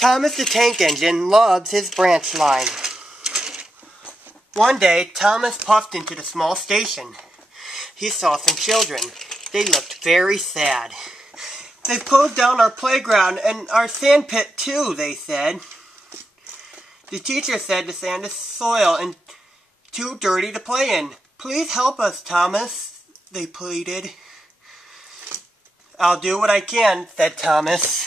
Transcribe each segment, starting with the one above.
Thomas the Tank Engine loves his branch line. One day, Thomas puffed into the small station. He saw some children. They looked very sad. "They've closed down our playground and our sand pit too," they said. The teacher said the sand is soil and too dirty to play in. "Please help us, Thomas," they pleaded. "I'll do what I can," said Thomas.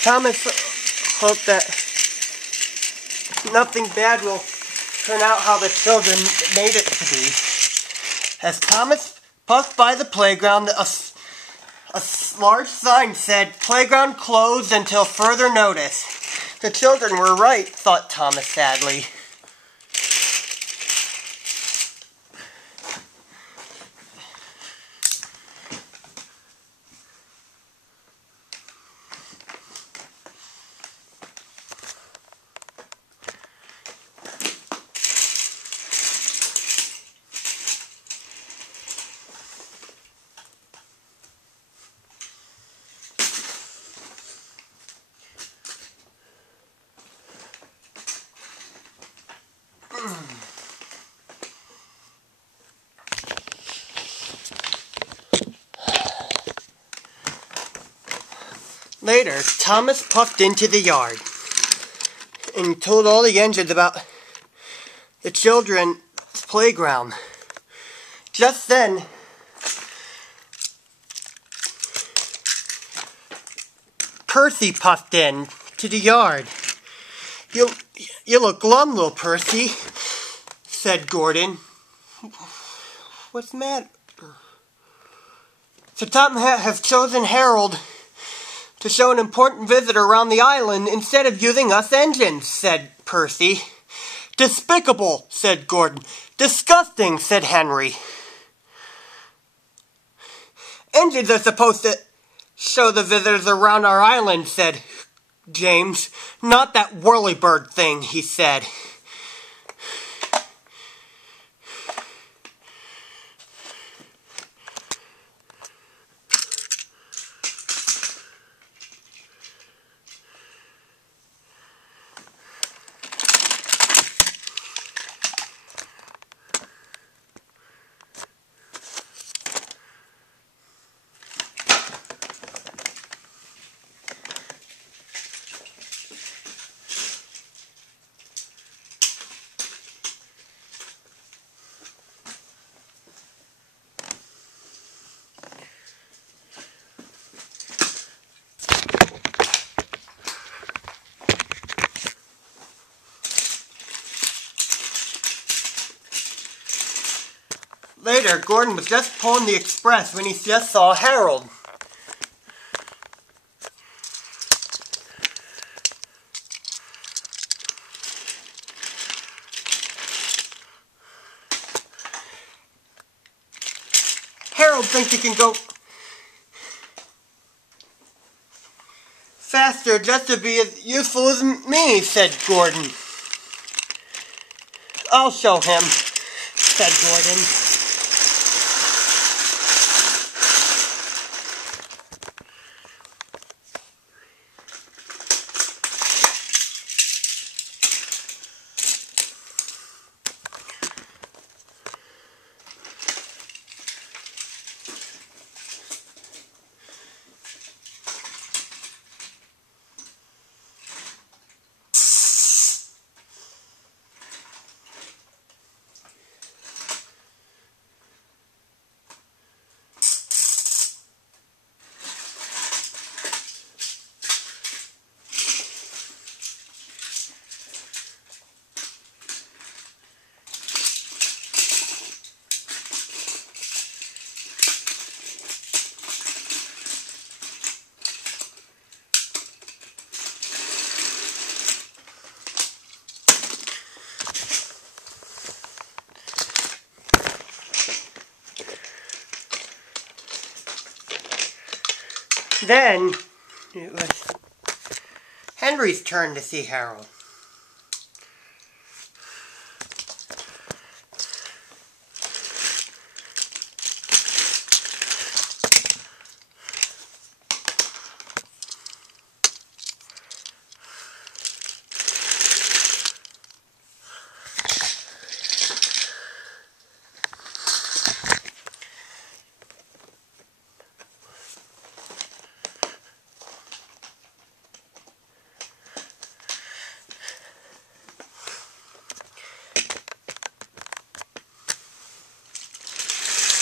Thomas hoped that nothing bad will turn out how the children made it to be. As Thomas puffed by the playground, a large sign said, "Playground closed until further notice." The children were right, thought Thomas sadly. Later, Thomas puffed into the yard and told all the engines about the children's playground. Just then, Percy puffed in to the yard. You look glum, little Percy," said Gordon. "What's the matter?" "So Tom has chosen Harold to show an important visitor around the island instead of using us engines," said Percy. "Despicable," said Gordon. "Disgusting," said Henry. "Engines are supposed to show the visitors around our island," said James. "Not that whirlybird thing," he said. Later, Gordon was just pulling the express when he just saw Harold. "Harold thinks he can go faster just to be as useful as me," said Gordon. "I'll show him," said Gordon. Then, it was Henry's turn to see Harold.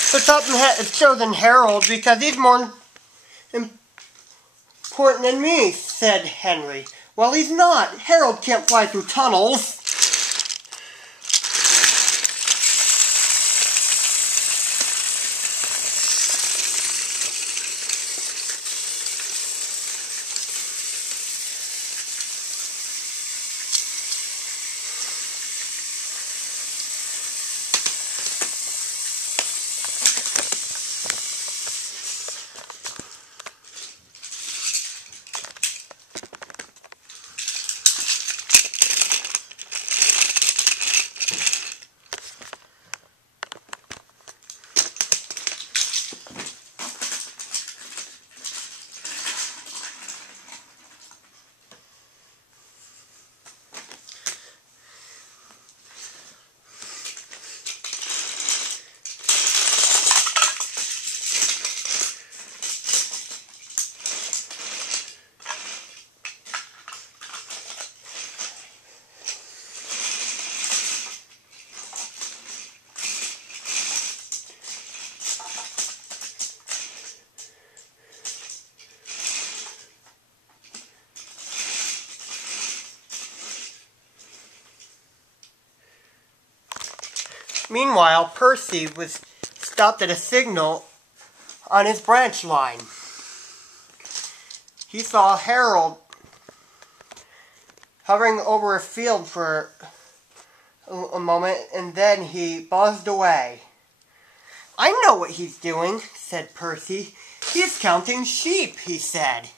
Sir Topham Hatt has chosen Harold because he's more important than me, said Henry. Well, he's not. Harold can't fly through tunnels. Meanwhile, Percy was stopped at a signal on his branch line. He saw Harold hovering over a field for a moment, and then he buzzed away. I know what he's doing, said Percy. He's counting sheep, he said.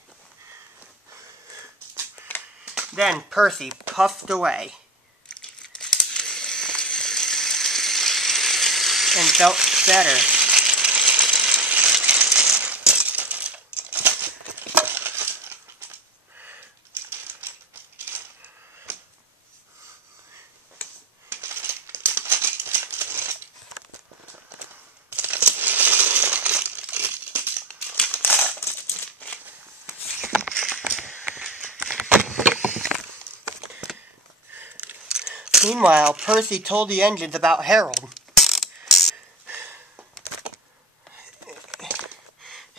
Then Percy puffed away and felt better. Meanwhile, Percy told the engines about Harold.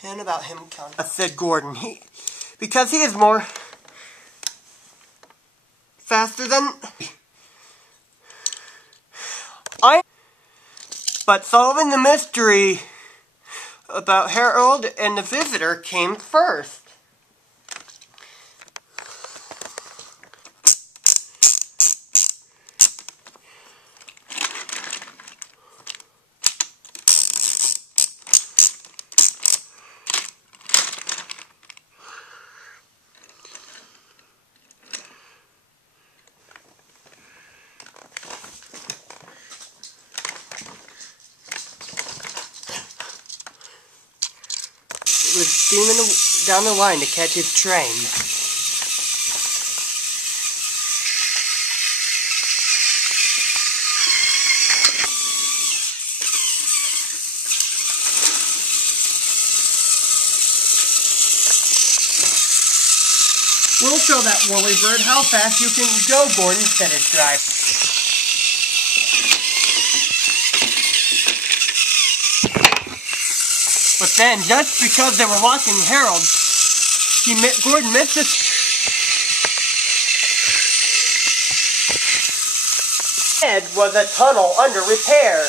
And about him counting, said Gordon. Because he is more faster than I. But solving the mystery about Harold and the visitor came first. Was steaming down the line to catch his train. We'll show that woolly bird how fast you can go, Gordon, said his driver. But then, just because they were watching Harold, Gordon missed it. Ahead was a tunnel under repair.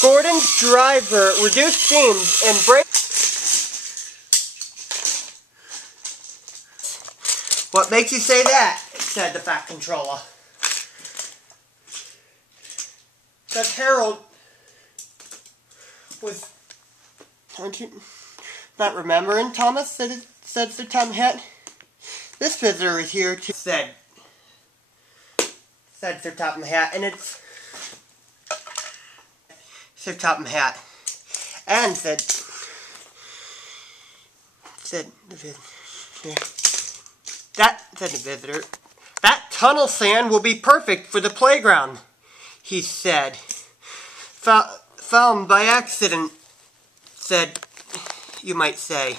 Gordon's driver reduced steam and brakes. What makes you say that? Said the Fat Controller. Because Harold was... Aren't you not remembering, Thomas? Said Sir Topham Hatt. This visitor is here to... Said Sir Topham Hatt, and it's... Sir Topham Hatt. And said the visitor... said the visitor, that tunnel sand will be perfect for the playground, he said. Found by accident, said, you might say.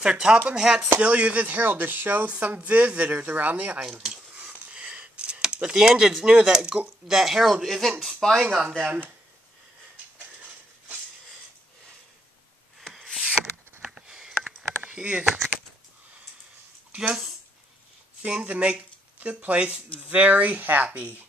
Sir Topham Hatt still uses Harold to show some visitors around the island. But the Indians knew that Harold isn't spying on them. He is just seems to make the place very happy.